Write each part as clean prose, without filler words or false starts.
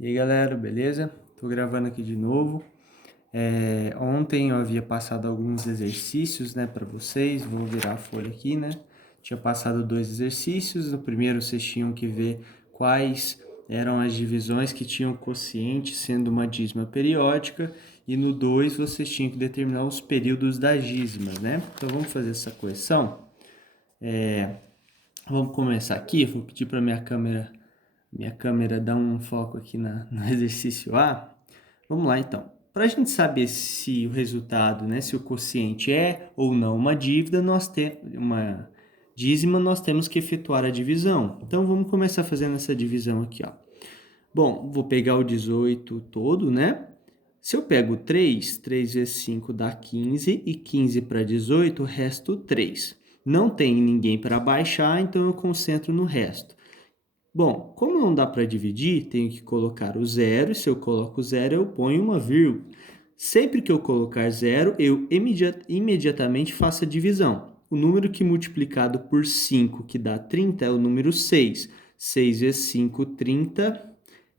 E aí galera, beleza? Tô gravando aqui de novo. Ontem eu havia passado alguns exercícios, né, para vocês. Vou virar a folha aqui, né? Tinha passado 2 exercícios. No primeiro vocês tinham que ver quais eram as divisões que tinham quociente sendo uma dízima periódica. E no 2 vocês tinham que determinar os períodos das dízimas, né? Então vamos fazer essa correção. Vamos começar aqui. Vou pedir para minha câmera dar um foco aqui no exercício A. Vamos lá, então. Para a gente saber se o resultado, né, se o quociente é ou não uma dívida, uma dízima, nós temos que efetuar a divisão. Então, vamos começar fazendo essa divisão aqui, ó. Bom, vou pegar o 18 todo, né? Se eu pego 3 vezes 5 dá 15, e 15 para 18, resto 3. Não tem ninguém para baixar, então eu concentro no resto. Bom, como não dá para dividir, tenho que colocar o zero. Se eu coloco zero, eu ponho uma vírgula. Sempre que eu colocar zero, eu imediatamente faço a divisão. O número que multiplicado por 5, que dá 30, é o número 6. 6 vezes 5, 30,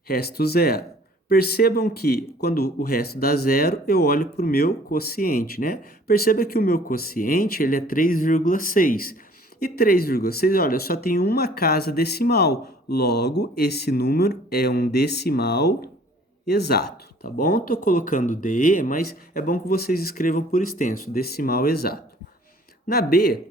resto zero. Percebam que quando o resto dá zero, eu olho para o meu quociente, né? Perceba que o meu quociente ele é 3,6. E 3,6, olha, eu só tenho uma casa decimal. Logo, esse número é um decimal exato, tá bom? Estou colocando DE, mas é bom que vocês escrevam por extenso, decimal exato. Na B,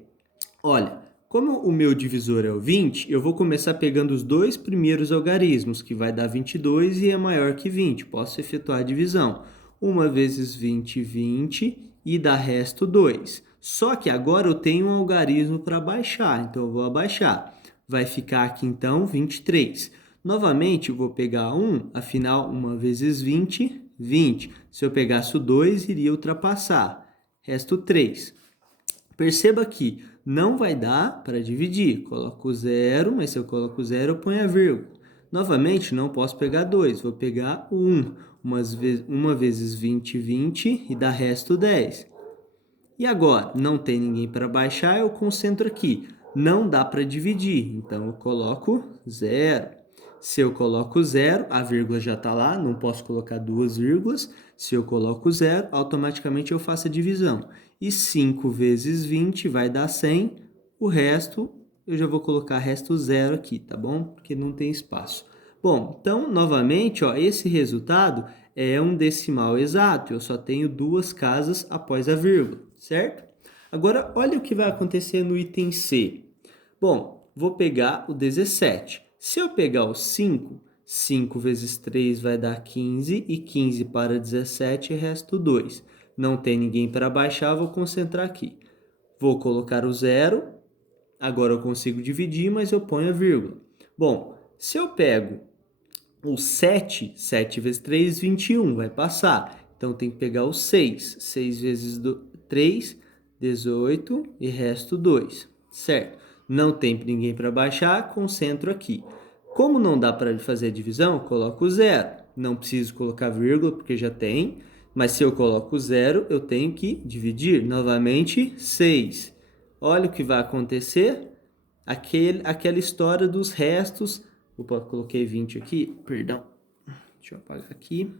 olha, como o meu divisor é o 20, eu vou começar pegando os dois primeiros algarismos, que vai dar 22 e é maior que 20. Posso efetuar a divisão. 1 vezes 20, 20 e dá resto 2. Só que agora eu tenho um algarismo para baixar, então eu vou abaixar. Vai ficar aqui então 23. Novamente eu vou pegar 1, afinal 1 vezes 20, 20. Se eu pegasse o 2, iria ultrapassar. Resto 3. Perceba que não vai dar para dividir. Coloco zero, mas se eu coloco zero, eu ponho a vírgula. Novamente, não posso pegar 2, vou pegar o 1. 1 vezes 20, 20 e dá resto 10. E agora, não tem ninguém para baixar, eu concentro aqui. Não dá para dividir, então eu coloco zero. Se eu coloco zero, a vírgula já está lá, não posso colocar duas vírgulas. Se eu coloco zero, automaticamente eu faço a divisão. E 5 vezes 20 vai dar 100. O resto, eu já vou colocar resto zero aqui, tá bom? Porque não tem espaço. Bom, então, novamente, ó, esse resultado é um decimal exato. Eu só tenho duas casas após a vírgula, certo? Agora, olha o que vai acontecer no item C. Bom, vou pegar o 17. Se eu pegar o 5, 5 vezes 3 vai dar 15, e 15 para 17, resto 2. Não tem ninguém para baixar, vou concentrar aqui. Vou colocar o zero, agora eu consigo dividir, mas eu ponho a vírgula. Bom, se eu pego o 7, 7 vezes 3, 21, vai passar. Então tem que pegar o 6. 6 vezes 3, 18 e resto 2, certo? Não tem ninguém para baixar, concentro aqui. Como não dá para fazer a divisão, coloco o zero. Não preciso colocar vírgula porque já tem, mas se eu coloco zero, eu tenho que dividir novamente 6. Olha o que vai acontecer. Aquela história dos restos. Opa, coloquei 20 aqui, perdão. Deixa eu apagar aqui.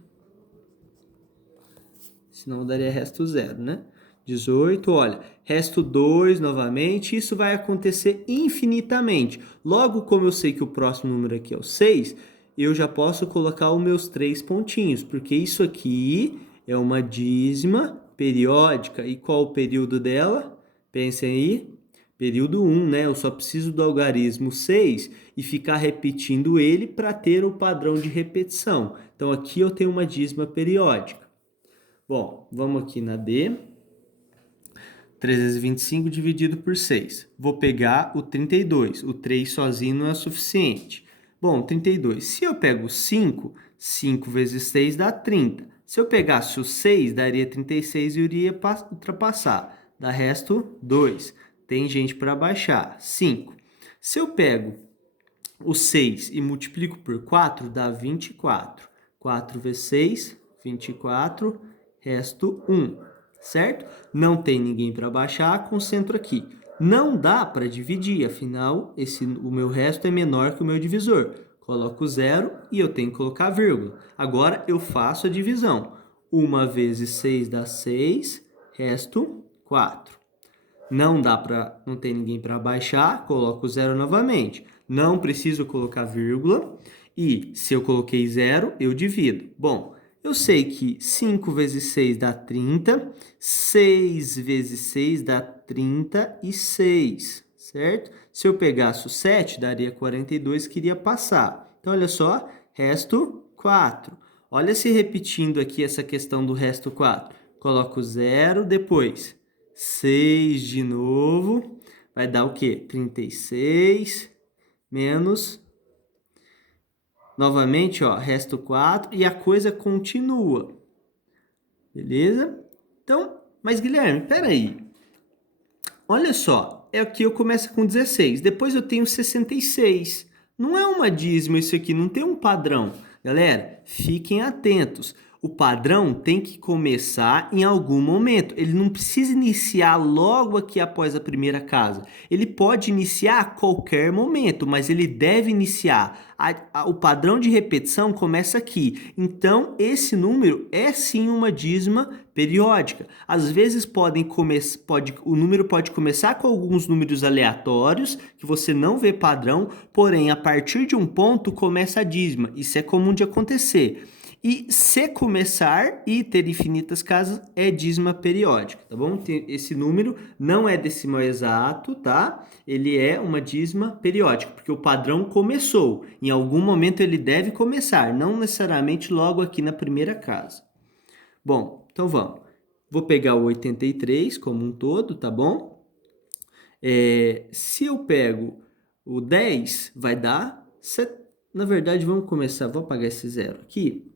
Senão daria resto zero, né? 18, olha, resto 2 novamente, isso vai acontecer infinitamente. Logo, como eu sei que o próximo número aqui é o 6, eu já posso colocar os meus 3 pontinhos, porque isso aqui é uma dízima periódica. E qual o período dela? Pensem aí, período 1, né? Eu só preciso do algarismo 6 e ficar repetindo ele para ter o padrão de repetição. Então, aqui eu tenho uma dízima periódica. Bom, vamos aqui na D. 3 vezes 25 dividido por 6. Vou pegar o 32. O 3 sozinho não é suficiente. Bom, 32. Se eu pego 5, 5 vezes 6 dá 30. Se eu pegasse o 6, daria 36 e eu iria ultrapassar. Dá resto 2. Tem gente para baixar. 5. Se eu pego o 6 e multiplico por 4, dá 24. 4 vezes 6, 24, resto 1, certo? Não tem ninguém para baixar, concentro aqui. Não dá para dividir, afinal, o meu resto é menor que o meu divisor. coloco 0 e eu tenho que colocar vírgula. Agora eu faço a divisão. 1 vezes 6 dá 6, resto 4. Não tem ninguém para baixar, coloco 0 novamente. Não preciso colocar vírgula. E se eu coloquei 0, eu divido. Bom, eu sei que 5 vezes 6 dá 30, 6 vezes 6 dá 36, certo? Se eu pegasse o 7, daria 42, que iria passar. Então, olha só, resto 4. Olha se repetindo aqui essa questão do resto 4. Coloco 0, depois 6 de novo, vai dar o quê? 36 menos... Novamente, ó, resto 4 e a coisa continua. Beleza? Então, mas Guilherme, peraí. Olha só, é aqui eu começo com 16, depois eu tenho 66. Não é uma dízima isso aqui, não tem um padrão. Galera, fiquem atentos. O padrão tem que começar em algum momento. Ele não precisa iniciar logo aqui após a primeira casa. Ele pode iniciar a qualquer momento, mas ele deve iniciar. O padrão de repetição começa aqui. Então, esse número é sim uma dízima periódica. Às vezes o número pode começar com alguns números aleatórios, que você não vê padrão, porém, a partir de um ponto começa a dízima. Isso é comum de acontecer. E se começar e ter infinitas casas, é dízima periódica, tá bom? Esse número não é decimal exato, tá? Ele é uma dízima periódica, porque o padrão começou. Em algum momento ele deve começar, não necessariamente logo aqui na primeira casa. Bom, então vamos. Vou pegar o 83 como um todo, tá bom? Se eu pego o 10, vai dar... Na verdade, vamos começar... Vou apagar esse 0 aqui.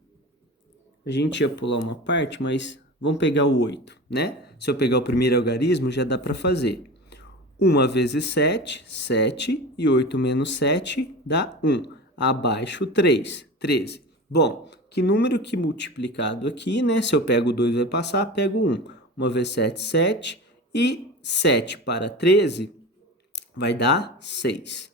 A gente ia pular uma parte, mas vamos pegar o 8, né? Se eu pegar o primeiro algarismo, já dá para fazer. 1 vezes 7, 7. E 8 menos 7 dá 1. Abaixo 3, 13. Bom, que número que multiplicado aqui, né? Se eu pego o 2, vai passar, pego 1. 1 vezes 7, 7. E 7 para 13 vai dar 6,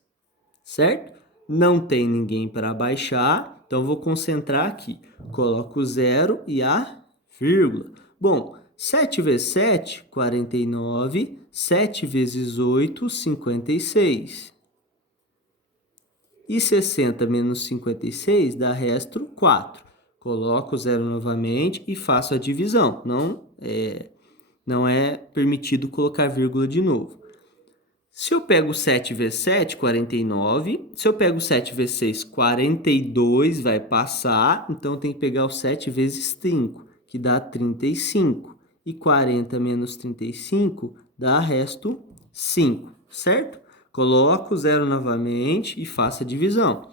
certo? Não tem ninguém para baixar, então vou concentrar aqui. Coloco 0 e a vírgula. Bom, 7 vezes 7, 49. 7 vezes 8, 56. E 60 menos 56 dá resto 4. Coloco 0 novamente e faço a divisão. Não é permitido colocar vírgula de novo. Se eu pego 7 vezes 7, 49. Se eu pego 7 vezes 6, 42, vai passar. Então, eu tenho que pegar o 7 vezes 5, que dá 35. E 40 menos 35 dá resto 5, certo? Coloco o 0 novamente e faço a divisão.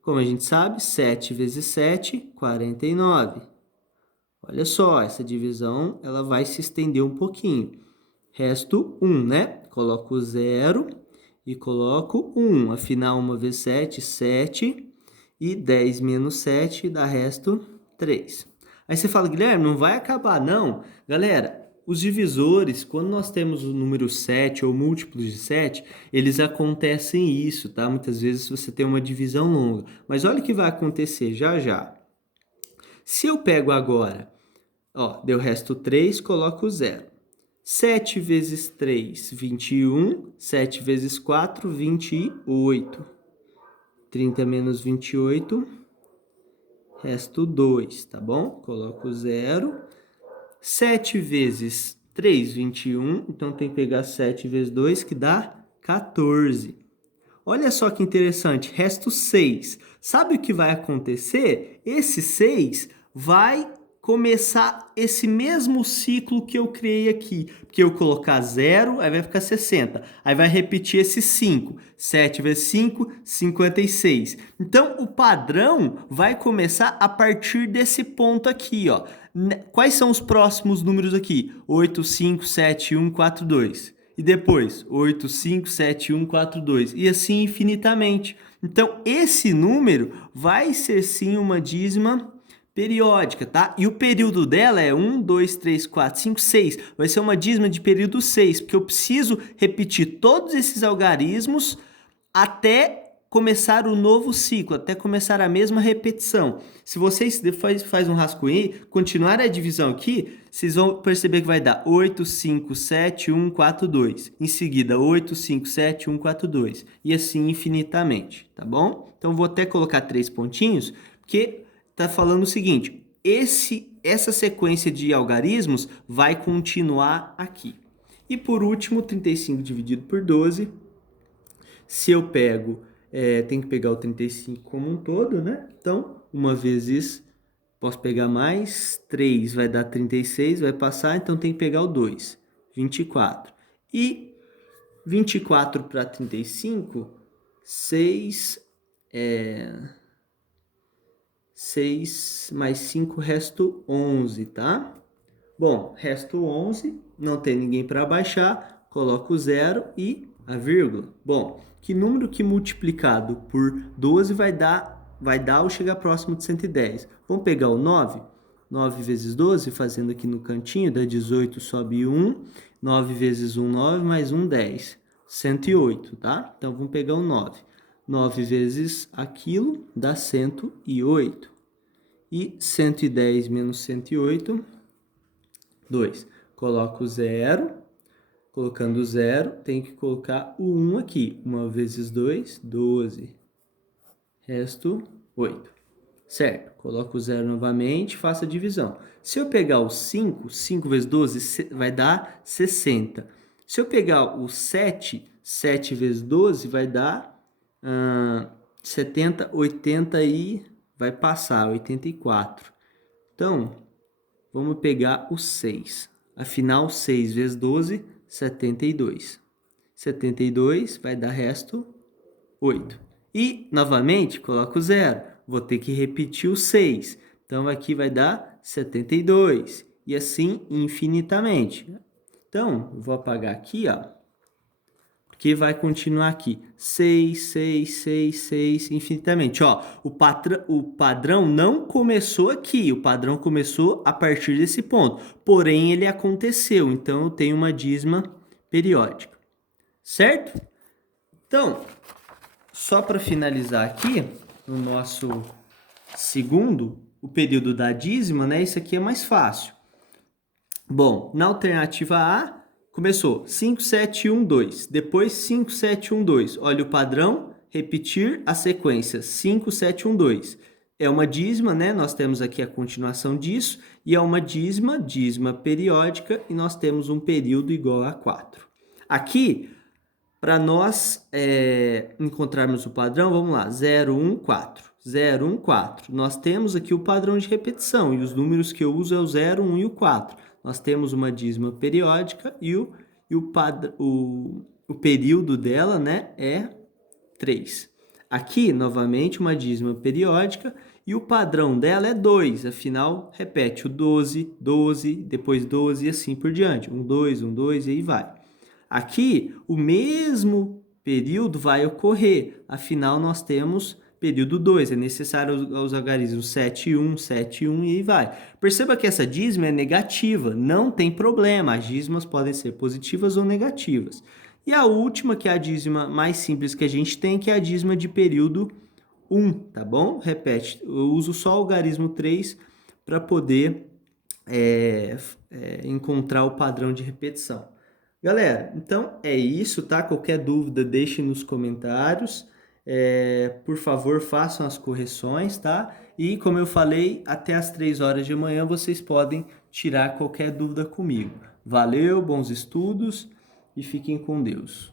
Como a gente sabe, 7 vezes 7, 49. Olha só, essa divisão ela vai se estender um pouquinho. Resto 1, né? Coloco 0 e coloco 1. Afinal, 1 vezes 7, 7. E 10 menos 7 dá resto 3. Aí você fala, Guilherme, não vai acabar não. Galera, os divisores, quando nós temos o número 7 ou múltiplos de 7, eles acontecem isso, tá? Muitas vezes você tem uma divisão longa. Mas olha o que vai acontecer já já. Se eu pego agora, ó, deu resto 3, coloco 0. 7 vezes 3, 21. 7 vezes 4, 28. 30 menos 28, resto 2, tá bom? Coloco 0. 7 vezes 3, 21. Então, tem que pegar 7 vezes 2, que dá 14. Olha só que interessante, resto 6. Sabe o que vai acontecer? Esse 6 vai começar esse mesmo ciclo que eu criei aqui. Porque eu colocar 0, aí vai ficar 60. Aí vai repetir esse 5. 7 vezes 5, 56. Então, o padrão vai começar a partir desse ponto aqui, ó. Quais são os próximos números aqui? 8, 5, 7, 1, 4, 2. E depois, 8, 5, 7, 1, 4, 2. E assim infinitamente. Então, esse número vai ser sim uma dízima periódica, tá? E o período dela é 1, 2, 3, 4, 5, 6. Vai ser uma dízima de período 6, porque eu preciso repetir todos esses algarismos até começar o novo ciclo, até começar a mesma repetição. Se vocês depois faz um rascunho aí, continuar a divisão aqui, vocês vão perceber que vai dar 8, 5, 7, 1, 4, 2. Em seguida, 8, 5, 7, 1, 4, 2. E assim infinitamente, tá bom? Então, vou até colocar 3 pontinhos, porque tá falando o seguinte, essa sequência de algarismos vai continuar aqui. E por último, 35 dividido por 12. Se eu pego, tem que pegar o 35 como um todo, né? Então, uma vezes, posso pegar mais 3, vai dar 36, vai passar, então tem que pegar o 2, 24. E 24 para 35, 6 mais 5, resto 11, tá? Bom, resto 11, não tem ninguém para baixar, coloco o 0 e a vírgula. Bom, que número que multiplicado por 12 vai dar ou chegar próximo de 110? Vamos pegar o 9? 9 vezes 12, fazendo aqui no cantinho, dá 18, sobe 1. 9 vezes 1, 9, mais 1, 10. 108, tá? Então, vamos pegar o 9. 9 vezes aquilo dá 108. E 110 menos 108, 2. Coloco o 0. Colocando o 0, tem que colocar o 1 aqui. 1 vezes 2, 12. Resto, 8. Certo. Coloco o 0 novamente, faço a divisão. Se eu pegar o 5, 5 vezes 12 vai dar 60. Se eu pegar o 7, 7 vezes 12 vai dar 70, 80 e vai passar 84. Então, vamos pegar o 6. Afinal, 6 vezes 12, 72. 72 vai dar resto 8. E, novamente, coloco o 0. Vou ter que repetir o 6. Então, aqui vai dar 72. E assim, infinitamente. Então, eu vou apagar aqui, ó. Porque vai continuar aqui. 6, 6, 6, 6, infinitamente. Ó, o padrão não começou aqui. O padrão começou a partir desse ponto. Porém, ele aconteceu. Então, eu tenho uma dízima periódica. Certo? Então, só para finalizar aqui, no nosso segundo, o período da dízima, né? Isso aqui é mais fácil. Bom, na alternativa A, começou 5, 7, 1, 2. Depois 5, 7, 1, 2. Olha o padrão, repetir a sequência 5, 7, 1, 2. É uma dízima, né? Nós temos aqui a continuação disso. E é uma dízima periódica. E nós temos um período igual a 4. Aqui, para nós encontrarmos o padrão, vamos lá. 0, 1, 4. 0, 1, 4. Nós temos aqui o padrão de repetição. E os números que eu uso é o 0, 1 e o 4. Nós temos uma dízima periódica e o período dela, né, é 3. Aqui, novamente, uma dízima periódica e o padrão dela é 2. Afinal, repete o 12, 12, depois 12 e assim por diante. 1, 2, 1, 2 e aí vai. Aqui, o mesmo período vai ocorrer. Afinal, nós temos período 2, é necessário os algarismos 7, 1, 7, 1 e aí vai. Perceba que essa dízima é negativa, não tem problema, as dízimas podem ser positivas ou negativas. E a última, que é a dízima mais simples que a gente tem, que é a dízima de período 1, tá bom? Repete, eu uso só o algarismo 3 para poder encontrar o padrão de repetição. Galera, então é isso, tá? Qualquer dúvida, deixe nos comentários. Por favor, façam as correções, tá? E como eu falei, até às 3 horas de manhã vocês podem tirar qualquer dúvida comigo. Valeu, bons estudos e fiquem com Deus.